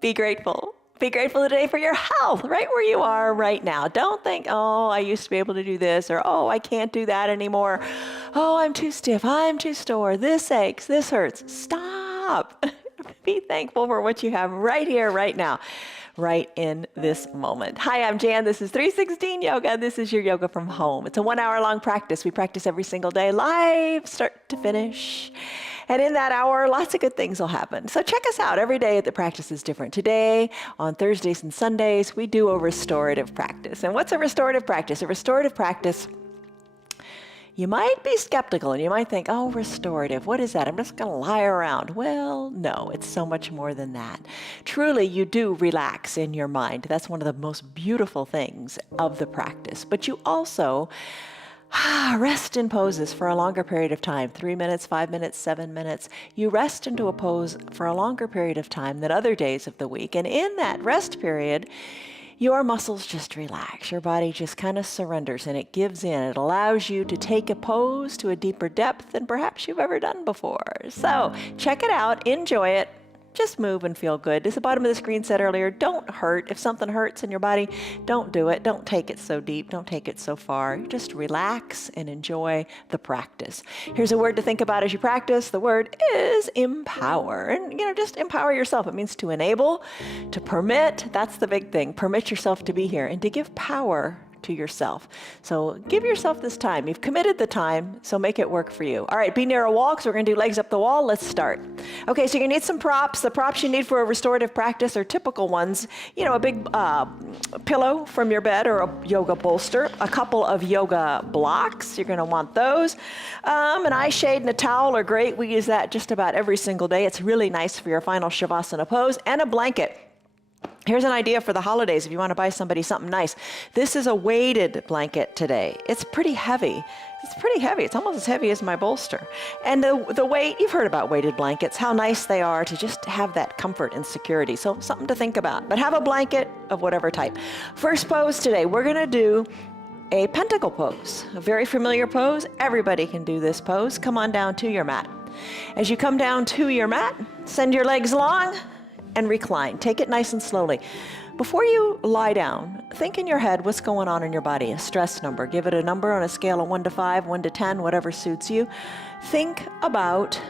Be grateful. Be grateful today for your health, right where you are right now. Don't think, oh, I used to be able to do this, or oh, I can't do that anymore. Oh, I'm too stiff, I'm too sore, this aches, this hurts. Stop. Be thankful for what you have right here, right now, right in this moment. Hi, I'm Jan. This is 316 Yoga. This is your yoga from home. It's a 1 hour long practice. We practice every single day, live, start to finish. And in that hour, lots of good things will happen. So check us out. Every day the practice is different. Today, on Thursdays and Sundays, we do a restorative practice. And what's a restorative practice? A restorative practice, you might be skeptical and you might think, oh, restorative, what is that? I'm just going to lie around. Well, no, it's so much more than that. Truly, you do relax in your mind. That's one of the most beautiful things of the practice. But you also rest in poses for a longer period of time, 3 minutes, 5 minutes, 7 minutes. You rest into a pose for a longer period of time than other days of the week. And in that rest period, your muscles just relax. Your body just kind of surrenders and it gives in. It allows you to take a pose to a deeper depth than perhaps you've ever done before. So check it out, enjoy it. Just move and feel good. As the bottom of the screen said earlier, don't hurt. If something hurts in your body, don't do it. Don't take it so deep. Don't take it so far. Just relax and enjoy the practice. Here's a word to think about as you practice. The word is empower. And, just empower yourself. It means to enable, to permit. That's the big thing. Permit yourself to be here and to give power to yourself. So give yourself this time. You've committed the time, so make it work for you. All right, be near a wall because we're going to do legs up the wall. Let's start. Okay, so you need some props. The props you need for a restorative practice are typical ones. A big pillow from your bed or a yoga bolster, a couple of yoga blocks. You're going to want those. An eye shade and a towel are great. We use that just about every single day. It's really nice for your final Shavasana pose. And a blanket. Here's an idea for the holidays if you want to buy somebody something nice. This is a weighted blanket today. It's pretty heavy. It's almost as heavy as my bolster. And the weight, you've heard about weighted blankets, how nice they are to just have that comfort and security. So something to think about. But have a blanket of whatever type. First pose today, we're going to do a pentacle pose. A very familiar pose. Everybody can do this pose. Come on down to your mat. As you come down to your mat, send your legs long and recline. Take it nice and slowly. Before you lie down, think in your head what's going on in your body, a stress number. Give it a number on a scale of 1 to 5, 1 to 10, whatever suits you. Think about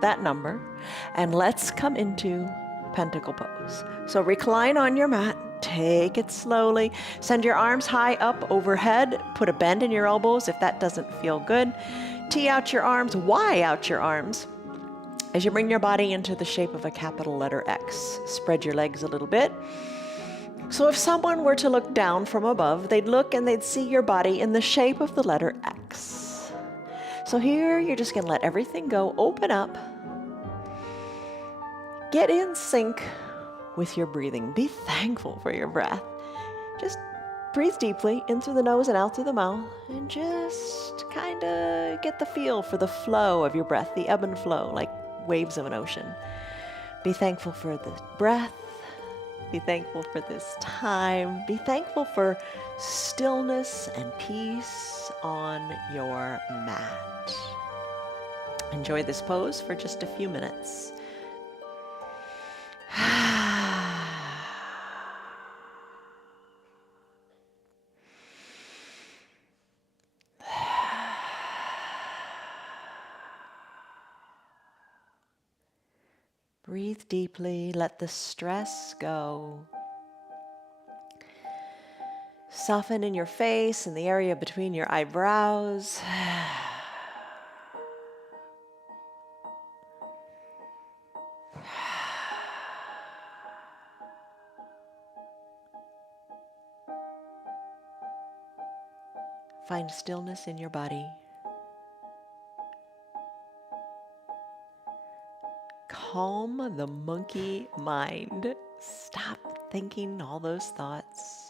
that number and let's come into pentacle pose. So recline on your mat. Take it slowly. Send your arms high up overhead. Put a bend in your elbows if that doesn't feel good. Tee out your arms, Y out your arms. As you bring your body into the shape of a capital letter X, spread your legs a little bit. So if someone were to look down from above, they'd look and they'd see your body in the shape of the letter X. So here you're just going to let everything go, open up, get in sync with your breathing. Be thankful for your breath. Just breathe deeply in through the nose and out through the mouth, and just kind of get the feel for the flow of your breath, the ebb and flow, like waves of an ocean. Be thankful for the breath. Be thankful for this time. Be thankful for stillness and peace on your mat. Enjoy this pose for just a few minutes. Breathe deeply, let the stress go. Soften in your face and the area between your eyebrows. Find stillness in your body. Calm the monkey mind. Stop thinking all those thoughts.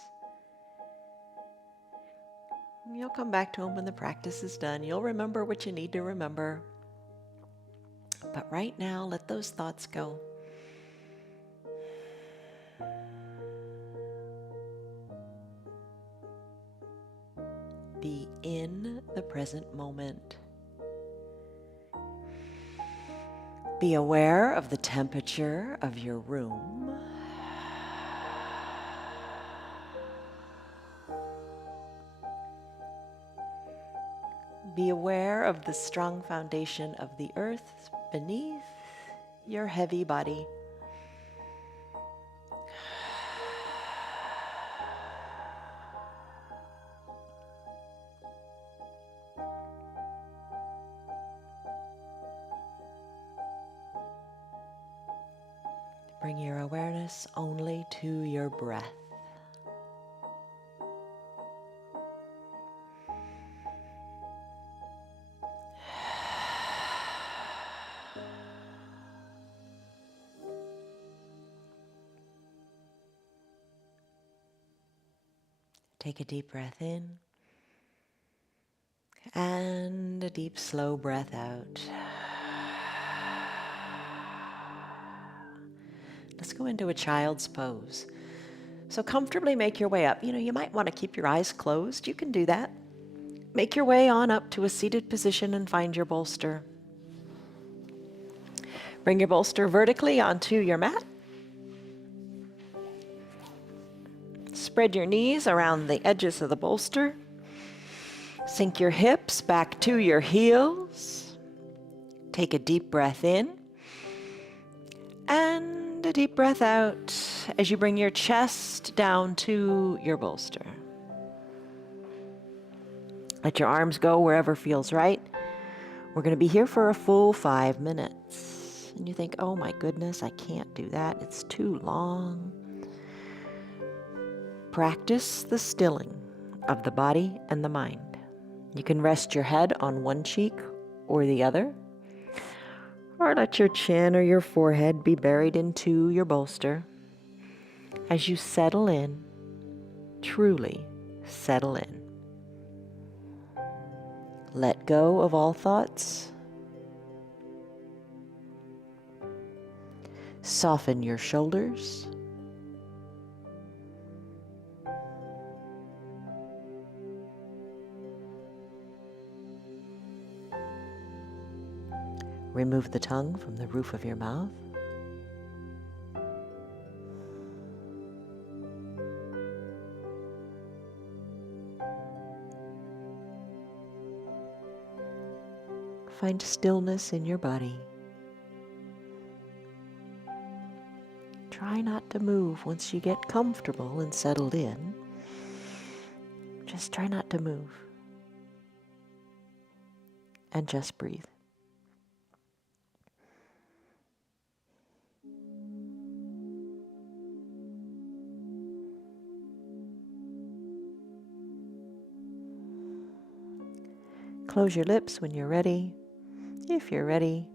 You'll come back to them when the practice is done. You'll remember what you need to remember. But right now, let those thoughts go. Be in the present moment. Be aware of the temperature of your room. Be aware of the strong foundation of the earth beneath your heavy body. Bring your awareness only to your breath. Take a deep breath in and a deep, slow breath out. Let's go into a child's pose. So comfortably make your way up. You might want to keep your eyes closed. You can do that. Make your way on up to a seated position and find your bolster. Bring your bolster vertically onto your mat. Spread your knees around the edges of the bolster. Sink your hips back to your heels. Take a deep breath in and a deep breath out as you bring your chest down to your bolster. Let your arms go wherever feels right. We're going to be here for a full 5 minutes. And you think, oh my goodness, I can't do that. It's too long. Practice the stilling of the body and the mind. You can rest your head on one cheek or the other, or let your chin or your forehead be buried into your bolster. As you settle in, truly settle in. Let go of all thoughts. Soften your shoulders. Remove the tongue from the roof of your mouth. Find stillness in your body. Try not to move once you get comfortable and settled in. Just try not to move. And just breathe. Close your lips when you're ready, if you're ready,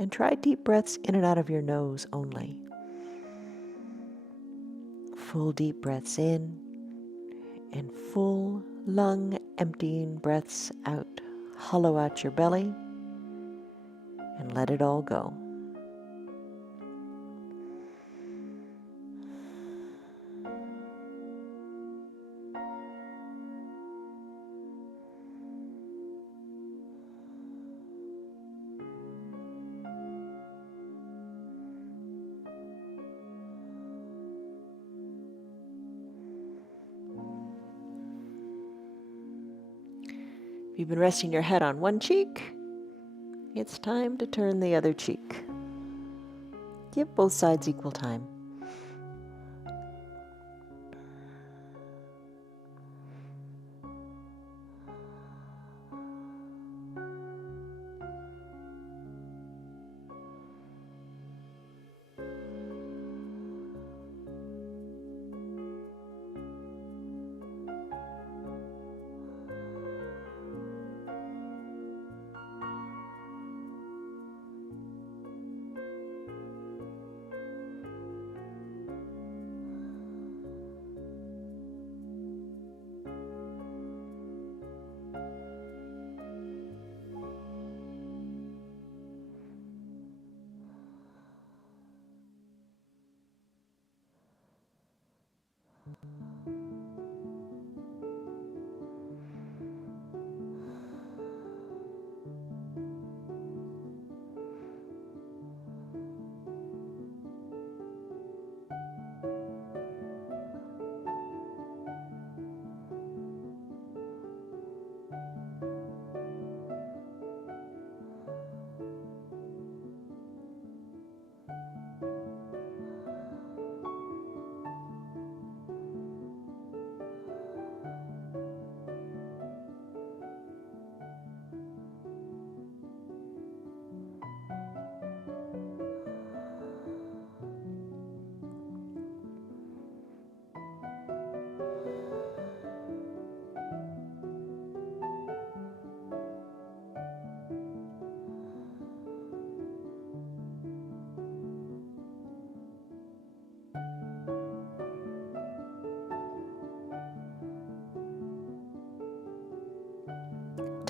and try deep breaths in and out of your nose only. Full deep breaths in and full lung emptying breaths out. Hollow out your belly and let it all go. If you've been resting your head on one cheek, it's time to turn the other cheek. Give both sides equal time.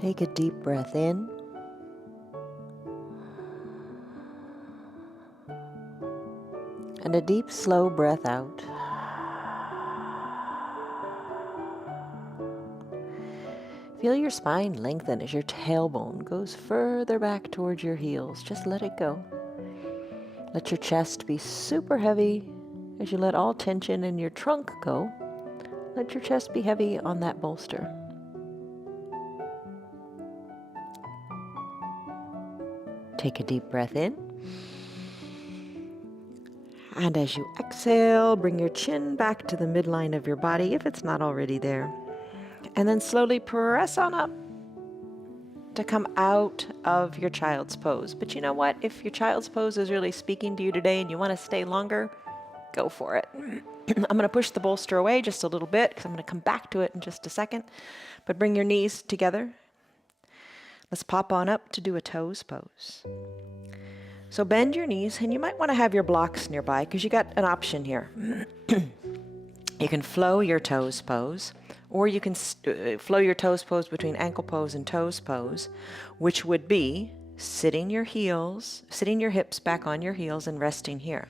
Take a deep breath in. And a deep, slow breath out. Feel your spine lengthen as your tailbone goes further back towards your heels. Just let it go. Let your chest be super heavy as you let all tension in your trunk go. Let your chest be heavy on that bolster. Take a deep breath in. And as you exhale, bring your chin back to the midline of your body if it's not already there. And then slowly press on up to come out of your child's pose. But you know what? If your child's pose is really speaking to you today and you want to stay longer, go for it. I'm going to push the bolster away just a little bit because I'm going to come back to it in just a second. But bring your knees together. Let's pop on up to do a toes pose. So bend your knees, and you might want to have your blocks nearby because you got an option here. You can flow your toes pose, or you can flow your toes pose between ankle pose and toes pose, which would be sitting your hips back on your heels and resting here.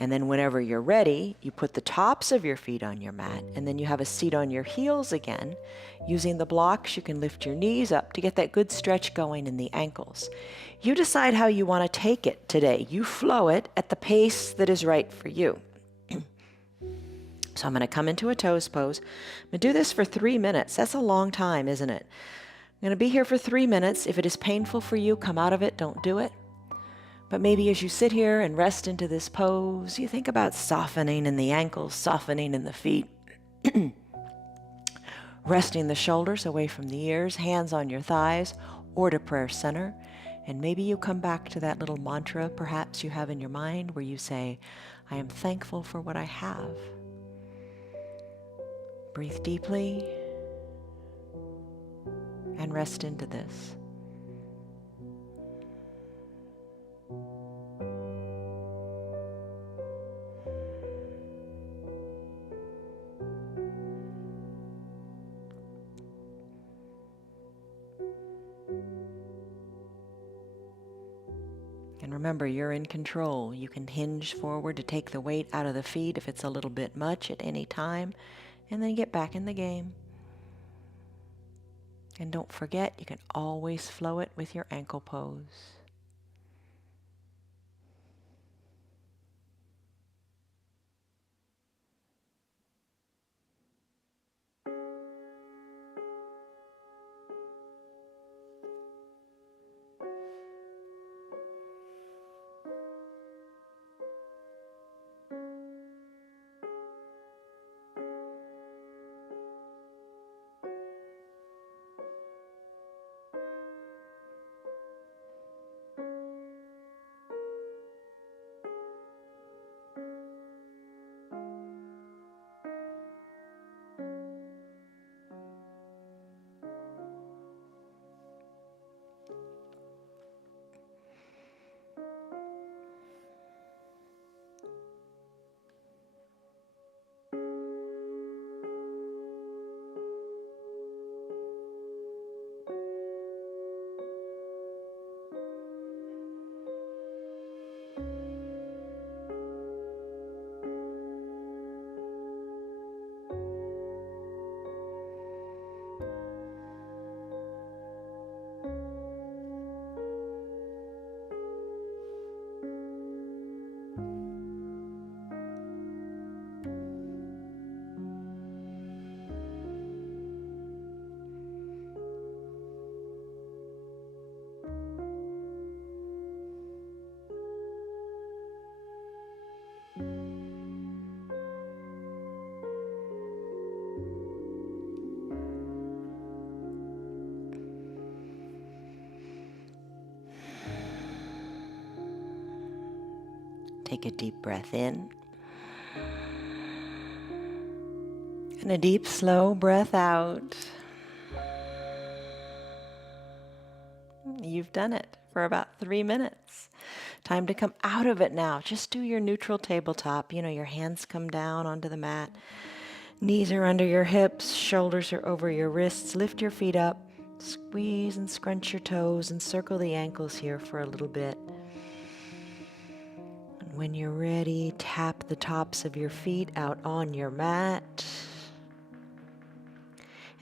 And then whenever you're ready, you put the tops of your feet on your mat, and then you have a seat on your heels again. Using the blocks, you can lift your knees up to get that good stretch going in the ankles. You decide how you want to take it today. You flow it at the pace that is right for you. So I'm going to come into a toes pose. I'm going to do this for 3 minutes. That's a long time, isn't it? I'm going to be here for 3 minutes. If it is painful for you, come out of it. Don't do it. But maybe as you sit here and rest into this pose, you think about softening in the ankles, softening in the feet. Resting the shoulders away from the ears, hands on your thighs, or to prayer center. And maybe you come back to that little mantra perhaps you have in your mind where you say, I am thankful for what I have. Breathe deeply and rest into this. And remember, you're in control. You can hinge forward to take the weight out of the feet if it's a little bit much at any time, and then get back in the game. And don't forget, you can always flow it with your ankle pose. Take a deep breath in. And a deep, slow breath out. You've done it for about 3 minutes. Time to come out of it now. Just do your neutral tabletop. Your hands come down onto the mat. Knees are under your hips. Shoulders are over your wrists. Lift your feet up. Squeeze and scrunch your toes and circle the ankles here for a little bit. And when you're ready, tap the tops of your feet out on your mat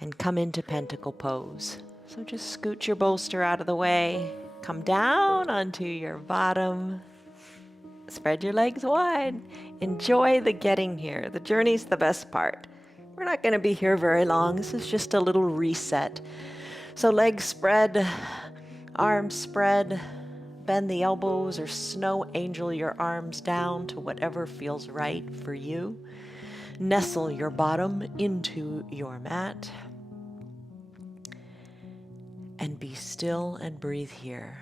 and come into pentacle pose. So just scoot your bolster out of the way, come down onto your bottom, spread your legs wide. Enjoy the getting here. The journey's the best part. We're not going to be here very long. This is just a little reset. So legs spread, arms spread, bend the elbows or snow angel your arms down to whatever feels right for you. Nestle your bottom into your mat and be still and breathe here.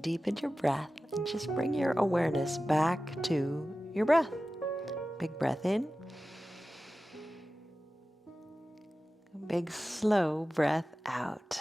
Deepen your breath and just bring your awareness back to your breath. Big breath in. Big slow breath out.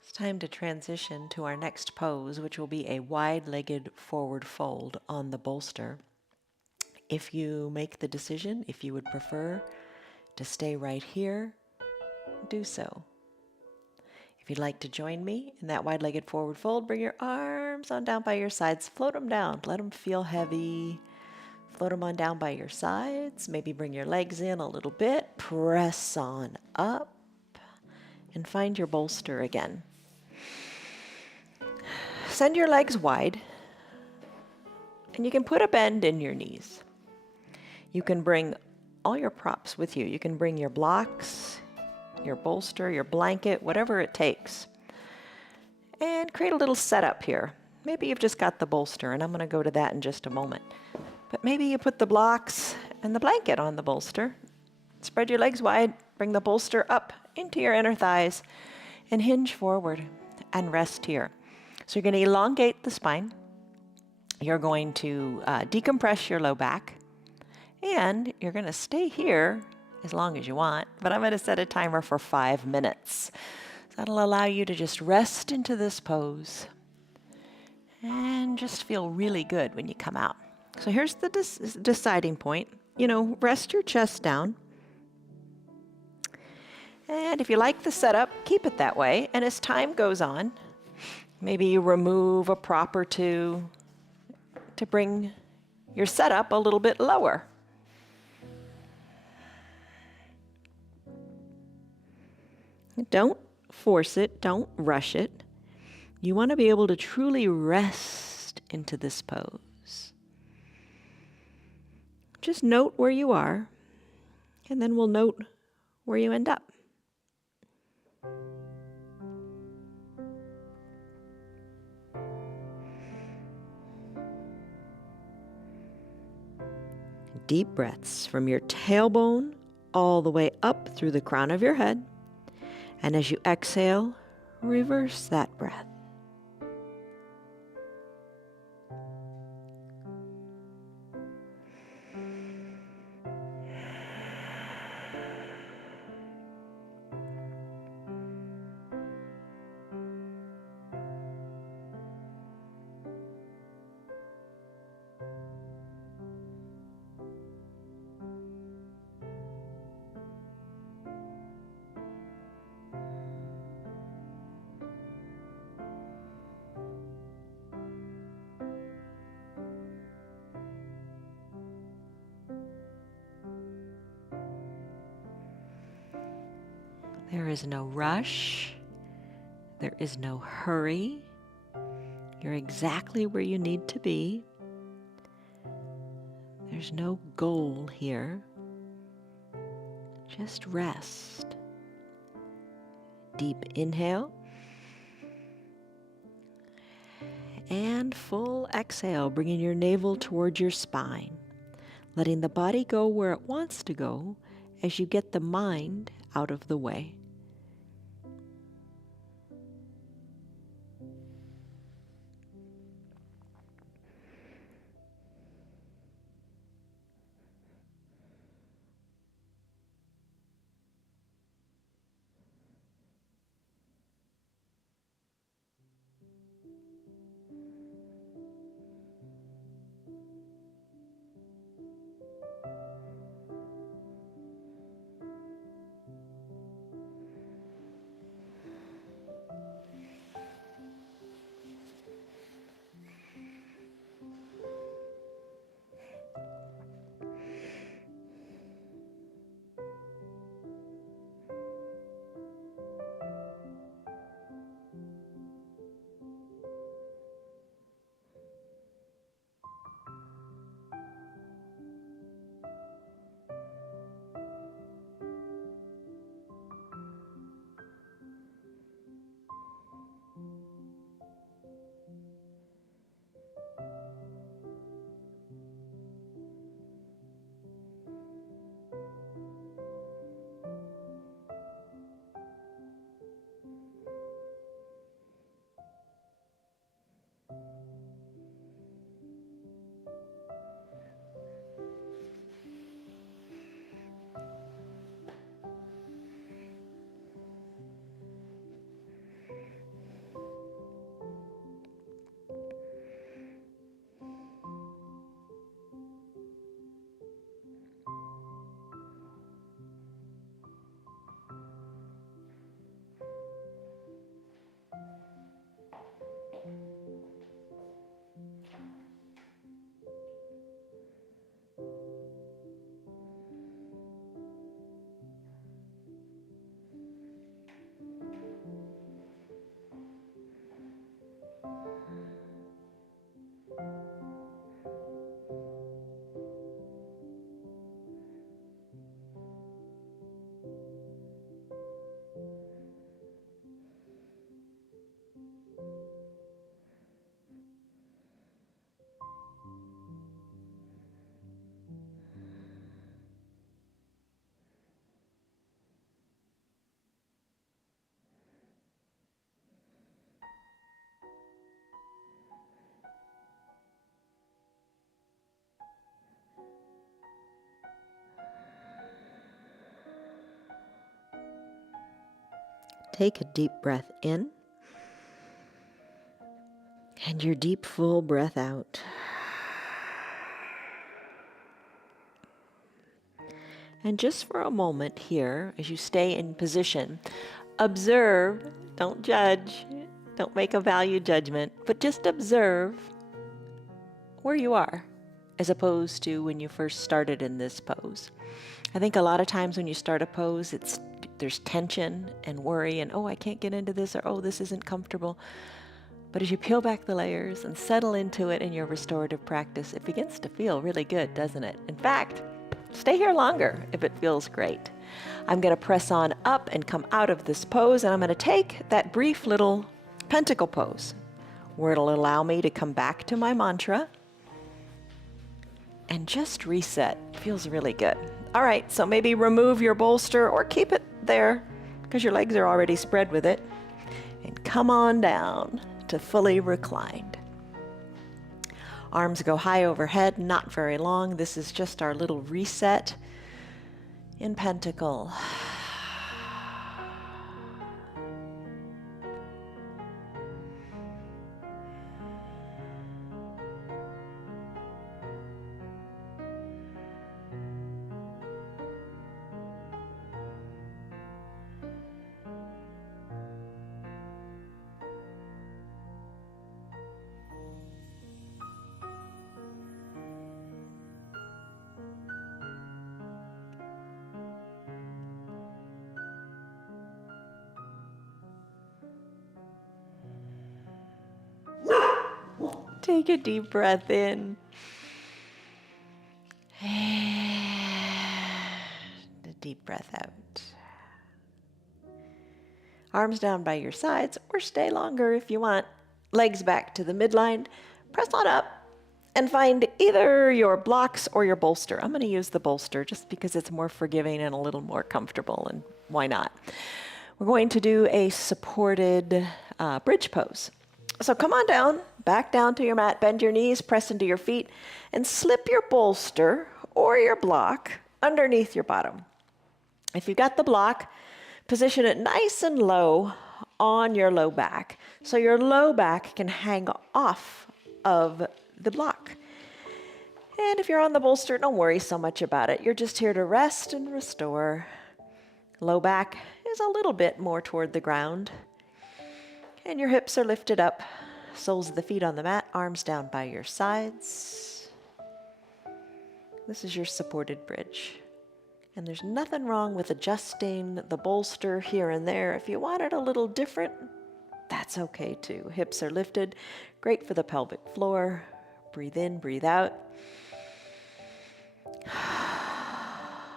It's time to transition to our next pose, which will be a wide-legged forward fold on the bolster. If you make the decision, if you would prefer to stay right here, do so. If you'd like to join me in that wide-legged forward fold, bring your arms on down by your sides, float them down, let them feel heavy. Float them on down by your sides, maybe bring your legs in a little bit, press on up, and find your bolster again. Send your legs wide, and you can put a bend in your knees. You can bring all your props with you. You can bring your blocks, your bolster, your blanket, whatever it takes. And create a little setup here. Maybe you've just got the bolster, and I'm going to go to that in just a moment. But maybe you put the blocks and the blanket on the bolster. Spread your legs wide, bring the bolster up into your inner thighs, and hinge forward and rest here. So you're going to elongate the spine. You're going to decompress your low back. And you're going to stay here as long as you want. But I'm going to set a timer for 5 minutes. So that'll allow you to just rest into this pose. And just feel really good when you come out. So here's the deciding point. Rest your chest down. And if you like the setup, keep it that way. And as time goes on, maybe you remove a prop or two to bring your setup a little bit lower. Don't force it, don't rush it. You want to be able to truly rest into this pose. Just note where you are, and then we'll note where you end up. Deep breaths from your tailbone all the way up through the crown of your head. And as you exhale, reverse that breath. There is no rush. There is no hurry. You're exactly where you need to be. There's no goal here. Just rest. Deep inhale. And full exhale, bringing your navel towards your spine. Letting the body go where it wants to go as you get the mind out of the way. Take a deep breath in and your deep, full breath out. And just for a moment here, as you stay in position, observe, don't judge, don't make a value judgment, but just observe where you are as opposed to when you first started in this pose. I think a lot of times when you start a pose, there's tension and worry and, oh, I can't get into this, or, oh, this isn't comfortable. But as you peel back the layers and settle into it in your restorative practice, it begins to feel really good, doesn't it? In fact, stay here longer if it feels great. I'm going to press on up and come out of this pose, and I'm going to take that brief little pentacle pose where it'll allow me to come back to my mantra and just reset. Feels really good. All right, so maybe remove your bolster or keep it there because your legs are already spread with it, and come on down to fully reclined. Arms go high overhead, not very long. This is just our little reset in pentacle. Take a deep breath in. And a deep breath out. Arms down by your sides, or stay longer if you want. Legs back to the midline. Press on up and find either your blocks or your bolster. I'm going to use the bolster just because it's more forgiving and a little more comfortable, and why not? We're going to do a supported bridge pose. So come on down, back down to your mat, bend your knees, press into your feet, and slip your bolster or your block underneath your bottom. If you've got the block, position it nice and low on your low back, so your low back can hang off of the block. And if you're on the bolster, don't worry so much about it. You're just here to rest and restore. Low back is a little bit more toward the ground. And your hips are lifted up, soles of the feet on the mat, arms down by your sides. This is your supported bridge. And there's nothing wrong with adjusting the bolster here and there. If you want it a little different, that's okay too. Hips are lifted, great for the pelvic floor. Breathe in, breathe out.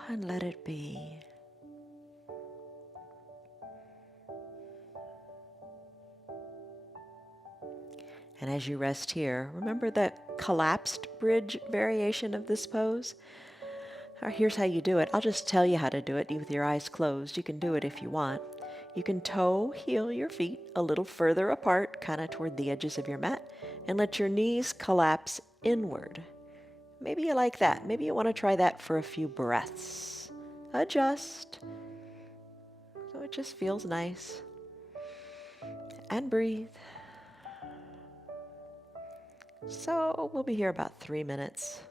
And let it be. And as you rest here, remember that collapsed bridge variation of this pose? Here's how you do it. I'll just tell you how to do it with your eyes closed. You can do it if you want. You can toe heel your feet a little further apart, kind of toward the edges of your mat, and let your knees collapse inward. Maybe you like that. Maybe you want to try that for a few breaths. Adjust. So it just feels nice. And breathe. So we'll be here about 3 minutes.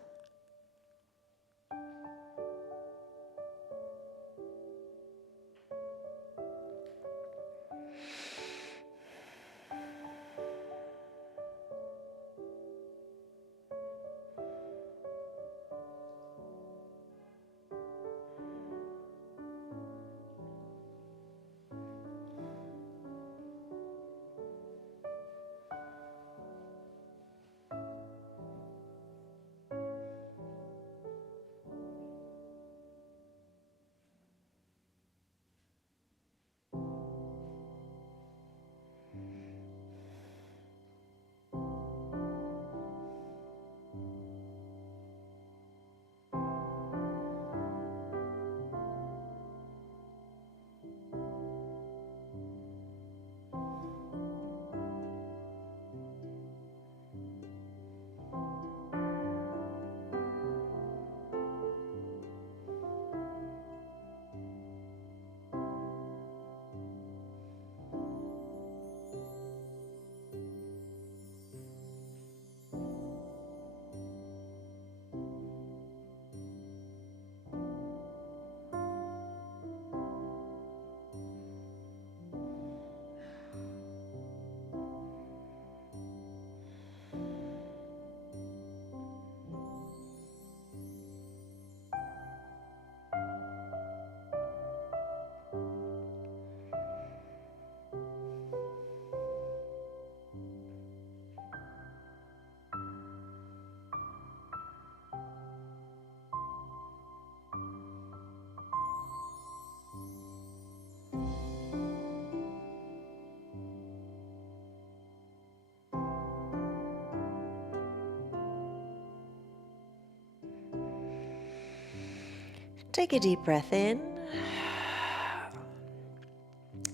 Take a deep breath in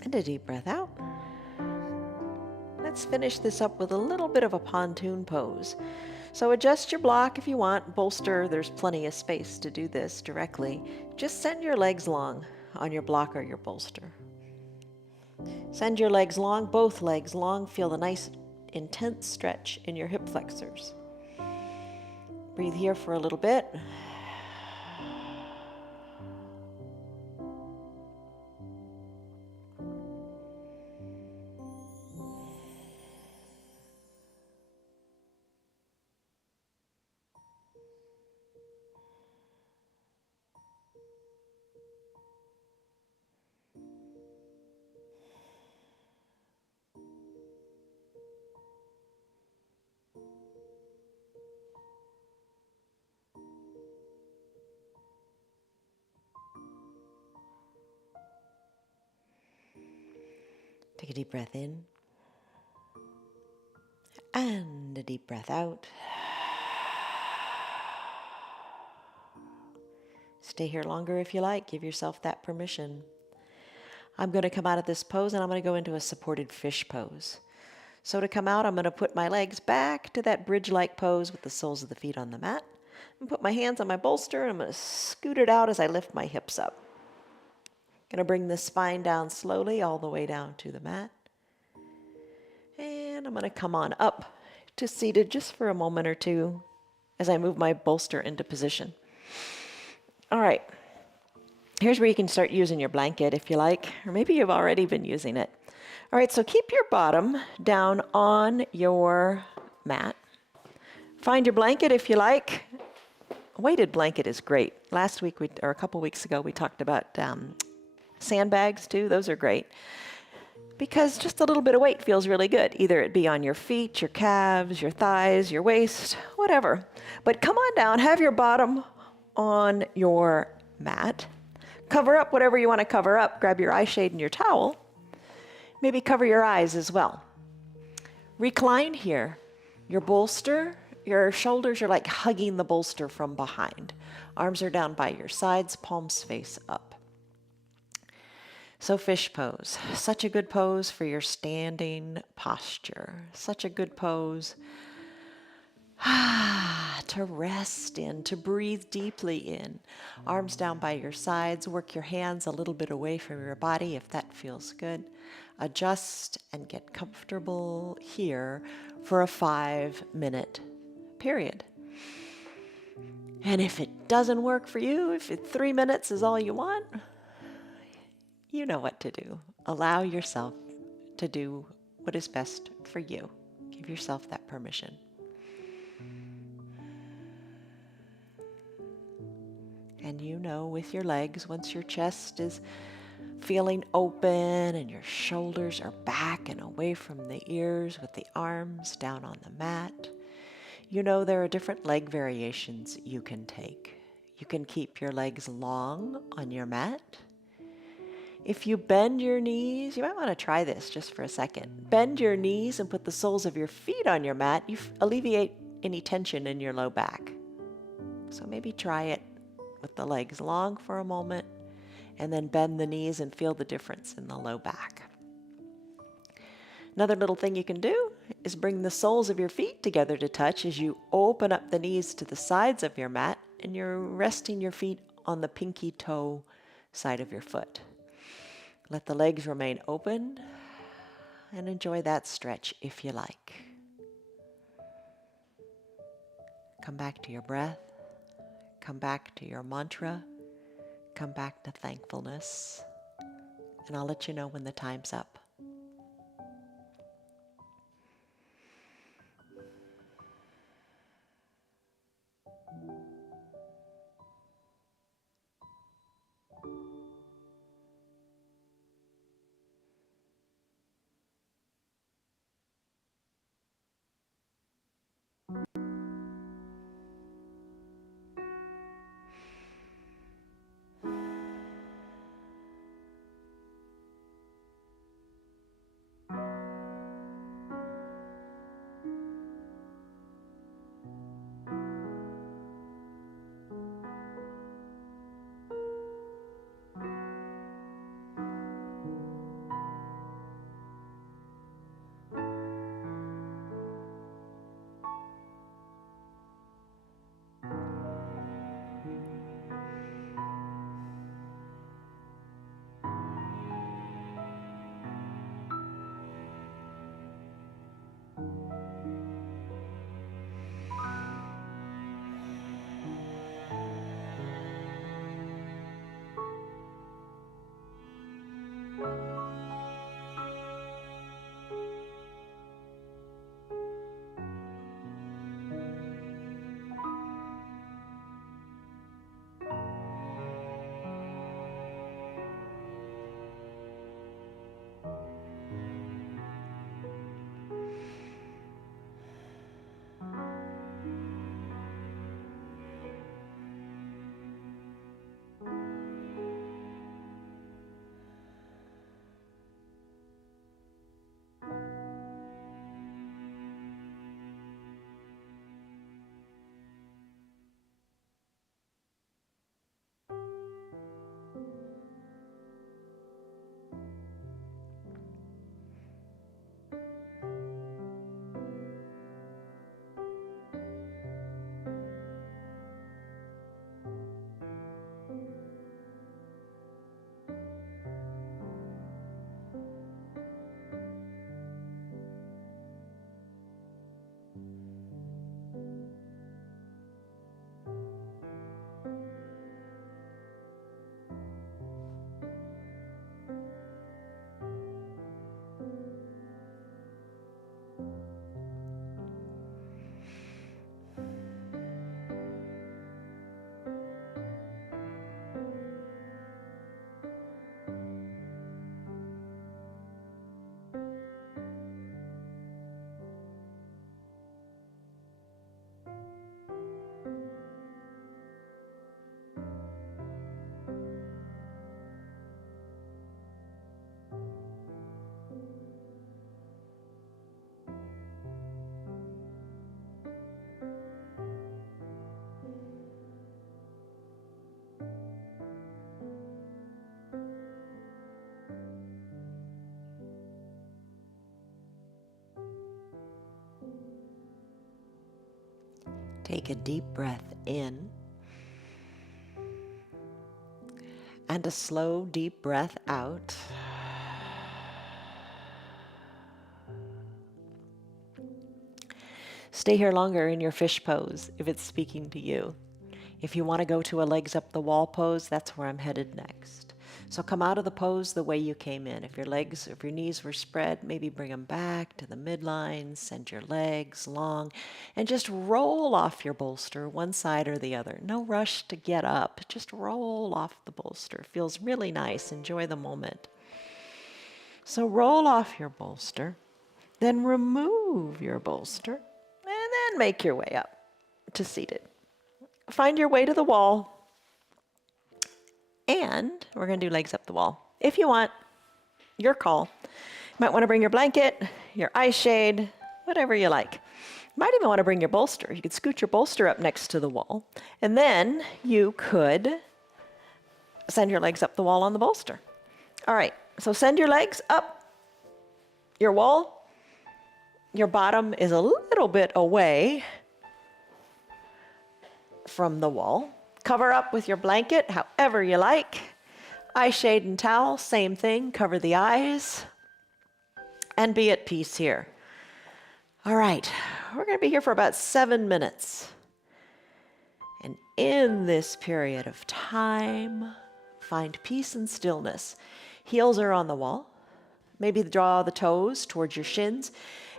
and a deep breath out. Let's finish this up with a little bit of a pontoon pose. So adjust your block if you want. Bolster, there's plenty of space to do this directly. Just send your legs long on your block or your bolster. Send your legs long, both legs long. Feel the nice intense stretch in your hip flexors. Breathe here for a little bit. Take a deep breath in and a deep breath out. Stay here longer if you like. Give yourself that permission. I'm going to come out of this pose and I'm going to go into a supported fish pose. So to come out, I'm going to put my legs back to that bridge-like pose with the soles of the feet on the mat. And put my hands on my bolster and I'm going to scoot it out as I lift my hips up. Going to bring the spine down slowly all the way down to the mat. And I'm going to come on up to seated just for a moment or two as I move my bolster into position. All right. Here's where you can start using your blanket if you like, or maybe you've already been using it. All right, so keep your bottom down on your mat. Find your blanket if you like. A weighted blanket is great. Last week, or a couple weeks ago, we talked about sandbags too. Those are great because just a little bit of weight feels really good. Either it be on your feet, your calves, your thighs, your waist, whatever. But come on down, have your bottom on your mat. Cover up whatever you want to cover up. Grab your eye shade and your towel. Maybe cover your eyes as well. Recline here. Your bolster, your shoulders are like hugging the bolster from behind. Arms are down by your sides, palms face up. So fish pose. Such a good pose for your standing posture. Such a good pose to rest in, to breathe deeply in. Arms down by your sides. Work your hands a little bit away from your body if that feels good. Adjust and get comfortable here for a 5-minute period. And if it doesn't work for you, if 3 minutes is all you want, you know what to do. Allow yourself to do what is best for you. Give yourself that permission. And you know, with your legs, once your chest is feeling open and your shoulders are back and away from the ears with the arms down on the mat, you know there are different leg variations you can take. You can keep your legs long on your mat. If you bend your knees, you might want to try this just for a second. Bend your knees and put the soles of your feet on your mat. You alleviate any tension in your low back. So maybe try it with the legs long for a moment and then bend the knees and feel the difference in the low back. Another little thing you can do is bring the soles of your feet together to touch as you open up the knees to the sides of your mat and you're resting your feet on the pinky toe side of your foot. Let the legs remain open and enjoy that stretch if you like. Come back to your breath. Come back to your mantra. Come back to thankfulness. And I'll let you know when the time's up. Take a deep breath in and a slow, deep breath out. Stay here longer in your fish pose if it's speaking to you. If you want to go to a legs up the wall pose, that's where I'm headed next. So come out of the pose the way you came in. If your knees were spread, maybe bring them back to the midline, send your legs long, and just roll off your bolster, one side or the other. No rush to get up, just roll off the bolster. Feels really nice, enjoy the moment. So roll off your bolster, then remove your bolster, and then make your way up to seated. Find your way to the wall. And we're going to do legs up the wall. If you want, your call. You might want to bring your blanket, your eye shade, whatever you like. You might even want to bring your bolster. You could scoot your bolster up next to the wall. And then you could send your legs up the wall on the bolster. All right, so send your legs up your wall. Your bottom is a little bit away from the wall. Cover up with your blanket, however you like. Eye shade and towel, same thing. Cover the eyes and be at peace here. All right, we're going to be here for about 7 minutes. And in this period of time, find peace and stillness. Heels are on the wall. Maybe draw the toes towards your shins.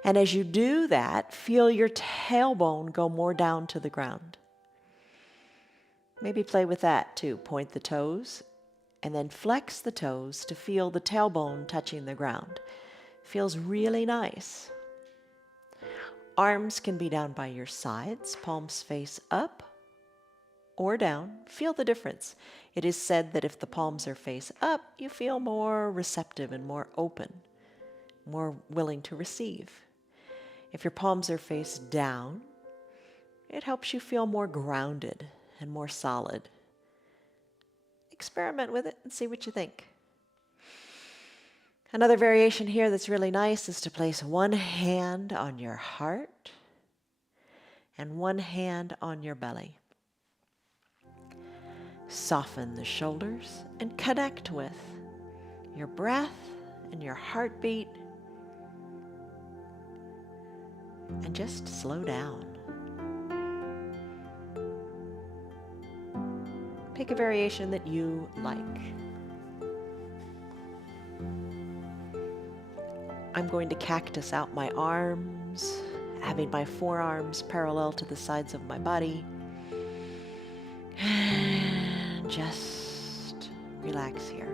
And as you do that, feel your tailbone go more down to the ground. Maybe play with that too. Point the toes and then flex the toes to feel the tailbone touching the ground. Feels really nice. Arms can be down by your sides, palms face up or down. Feel the difference. It is said that if the palms are face up, you feel more receptive and more open, more willing to receive. If your palms are face down, it helps you feel more grounded and more solid. Experiment with it and see what you think. Another variation here that's really nice is to place one hand on your heart and one hand on your belly. Soften the shoulders and connect with your breath and your heartbeat. And just slow down. Pick a variation that you like. I'm going to cactus out my arms, having my forearms parallel to the sides of my body. And just relax here.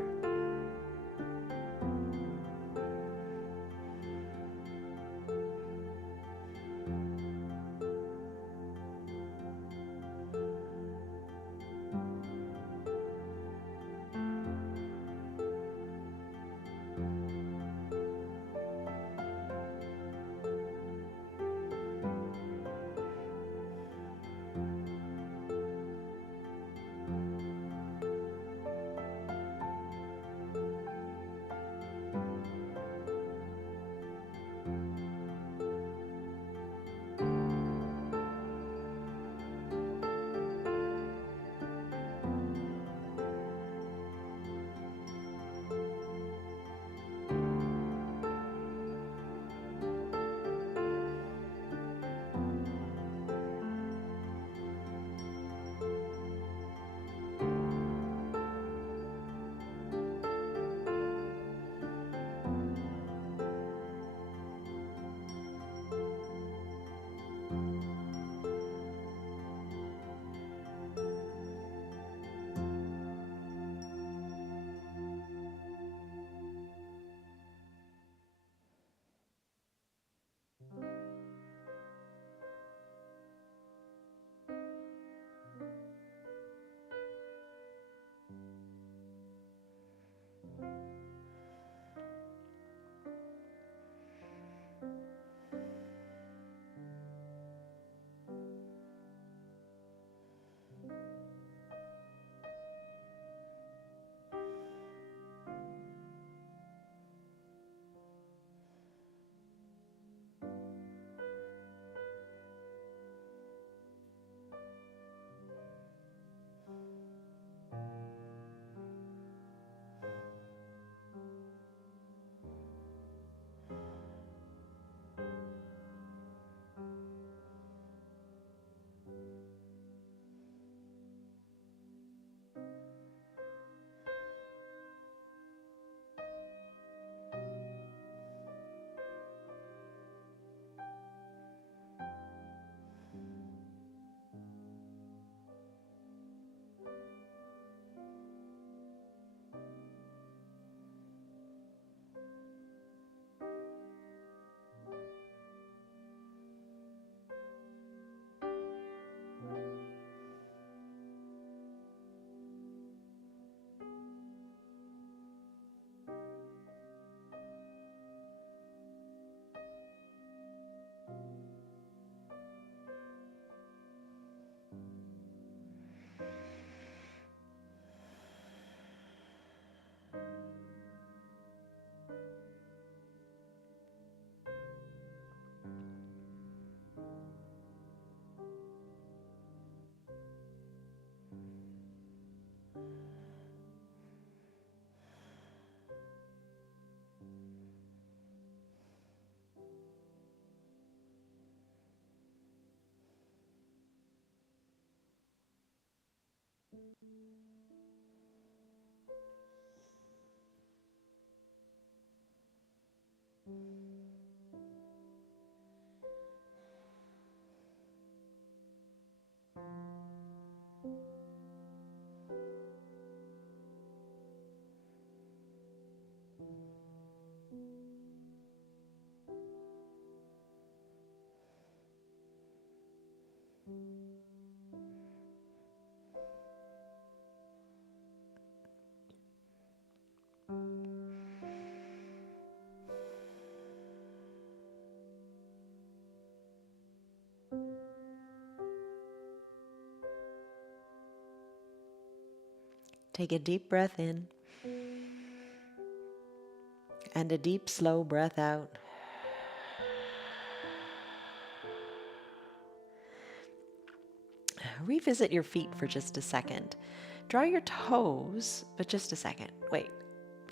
Take a deep breath in and a deep, slow breath out. Revisit your feet for just a second. Draw your toes, but just a second. Wait.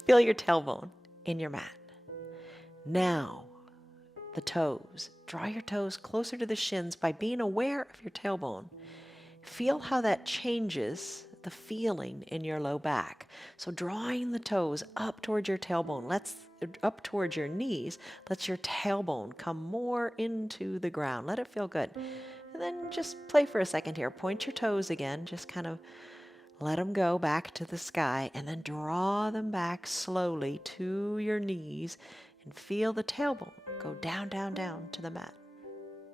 Feel your tailbone in your mat. Now, the toes. Draw your toes closer to the shins by being aware of your tailbone. Feel how that changes the feeling in your low back. So drawing the toes up towards your tailbone, up towards your knees, lets your tailbone come more into the ground. Let it feel good. And then just play for a second here. Point your toes again. Just kind of let them go back to the sky, and then draw them back slowly to your knees and feel the tailbone go down, down, down to the mat.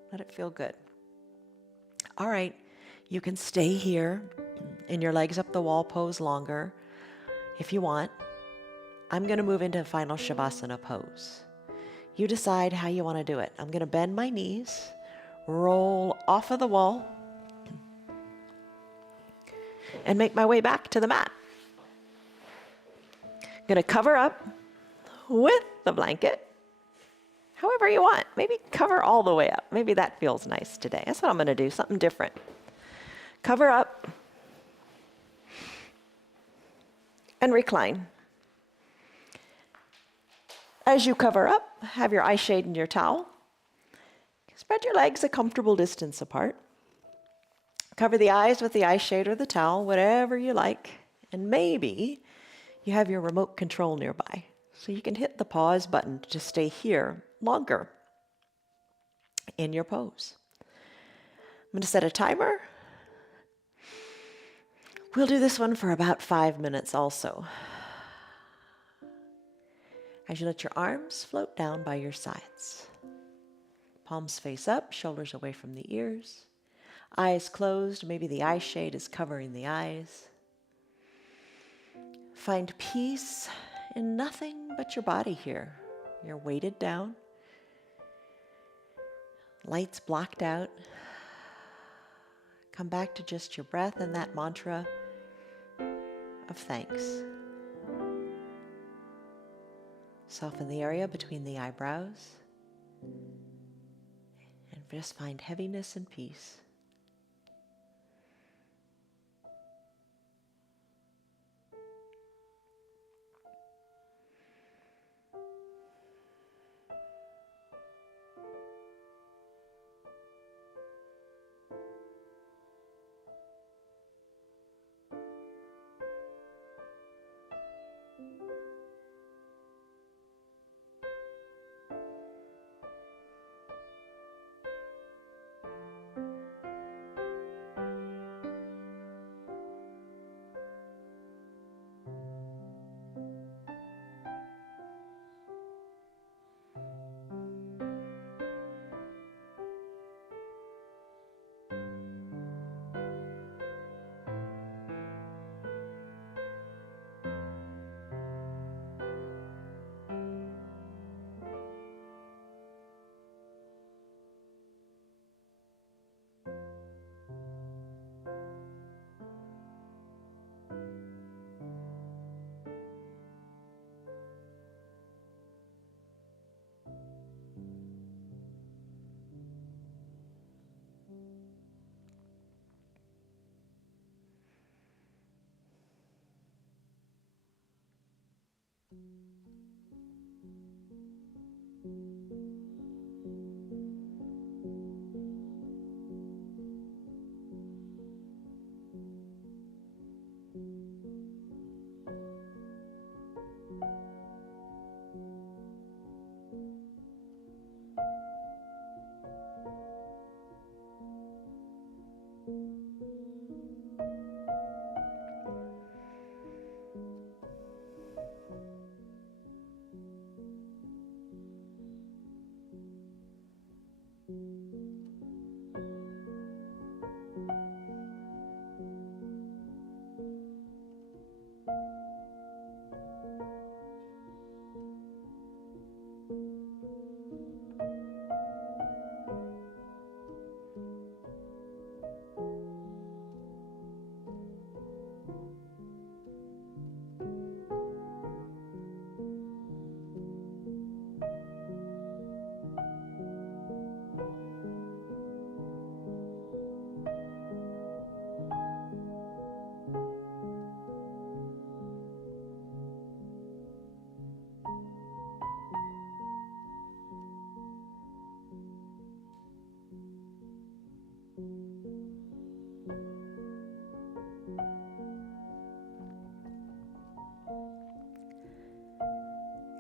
Let it feel good. All right, you can stay here in your legs up the wall pose longer if you want. I'm going to move into final Shavasana pose. You decide how you want to do it. I'm going to bend my knees, roll off of the wall, and make my way back to the mat. I'm going to cover up with the blanket, however you want. Maybe cover all the way up. Maybe that feels nice today. That's what I'm going to do, something different. Cover up and recline. As you cover up, have your eye shade and your towel. Spread your legs a comfortable distance apart. Cover the eyes with the eye shade or the towel, whatever you like. And maybe you have your remote control nearby, so you can hit the pause button to stay here longer in your pose. I'm going to set a timer. We'll do this one for about 5 minutes also. As you let your arms float down by your sides. Palms face up, shoulders away from the ears. Eyes closed, maybe the eye shade is covering the eyes. Find peace in nothing but your body here. You're weighted down. Lights blocked out. Come back to just your breath and that mantra of thanks. Soften the area between the eyebrows. And just find heaviness and peace.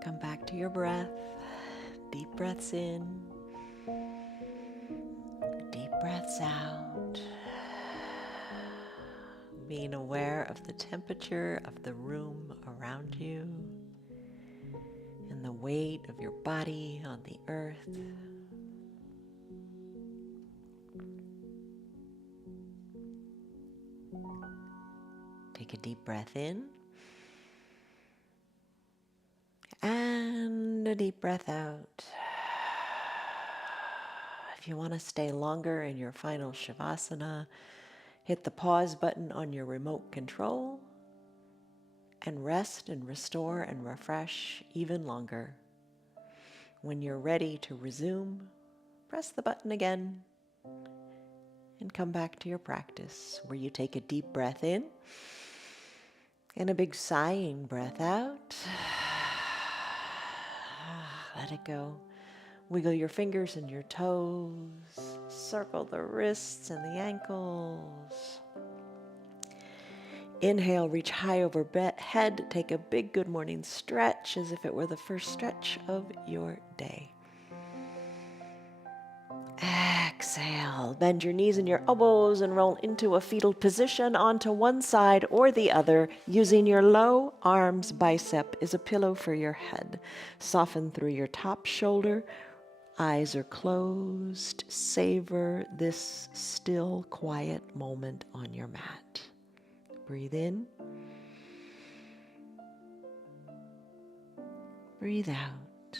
Come back to your breath. Deep breaths in. Deep breaths out. Being aware of the temperature of the room around you and the weight of your body on the earth. Take a deep breath in. And a deep breath out. If you want to stay longer in your final Shavasana, hit the pause button on your remote control and rest and restore and refresh even longer. When you're ready to resume, press the button again and come back to your practice where you take a deep breath in and a big sighing breath out. Let it go. Wiggle your fingers and your toes. Circle the wrists and the ankles. Inhale, reach high over head. Take a big good morning stretch as if it were the first stretch of your day. Exhale, bend your knees and your elbows and roll into a fetal position onto one side or the other, using your low arms bicep as a pillow for your head. Soften through your top shoulder. Eyes are closed. Savor this still, quiet moment on your mat. Breathe in. Breathe out.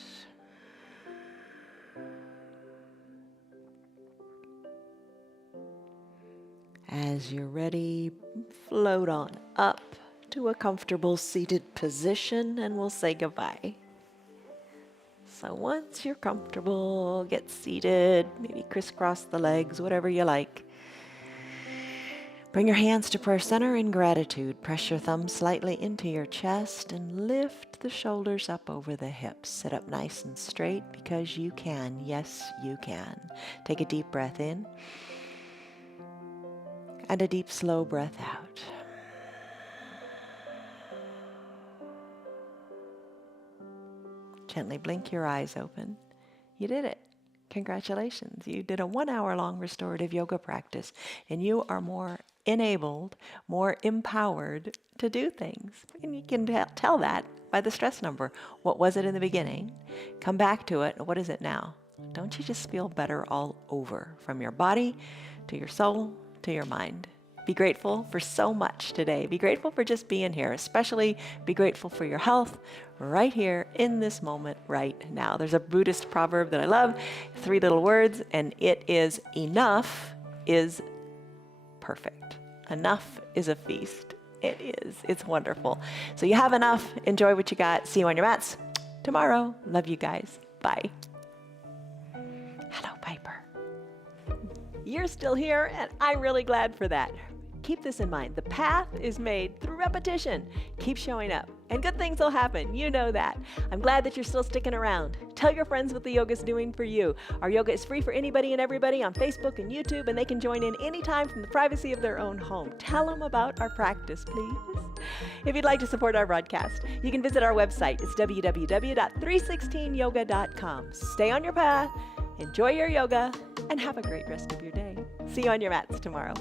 As you're ready, float on up to a comfortable seated position and we'll say goodbye. So once you're comfortable, get seated, maybe crisscross the legs, whatever you like. Bring your hands to prayer center in gratitude. Press your thumbs slightly into your chest and lift the shoulders up over the hips. Sit up nice and straight because you can. Yes, you can. Take a deep breath in. And a deep, slow breath out. Gently blink your eyes open. You did it. Congratulations. You did a 1 hour long restorative yoga practice, and you are more enabled, more empowered to do things. And you can tell that by the stress number. What was it in the beginning? Come back to it. What is it now? Don't you just feel better all over, from your body to your soul to your mind? Be grateful for so much today. Be grateful for just being here. Especially be grateful for your health right here in this moment right now. There's a Buddhist proverb that I love, 3 little words, and it is enough is perfect. Enough is a feast. It is. It's wonderful. So you have enough. Enjoy what you got. See you on your mats tomorrow. Love you guys. Bye. Hello, Piper. You're still here, and I'm really glad for that. Keep this in mind. The path is made through repetition. Keep showing up, and good things will happen. You know that. I'm glad that you're still sticking around. Tell your friends what the yoga's doing for you. Our yoga is free for anybody and everybody on Facebook and YouTube, and they can join in anytime from the privacy of their own home. Tell them about our practice, please. If you'd like to support our broadcast, you can visit our website. It's www.316yoga.com. Stay on your path, enjoy your yoga, and have a great rest of your day. See you on your mats tomorrow.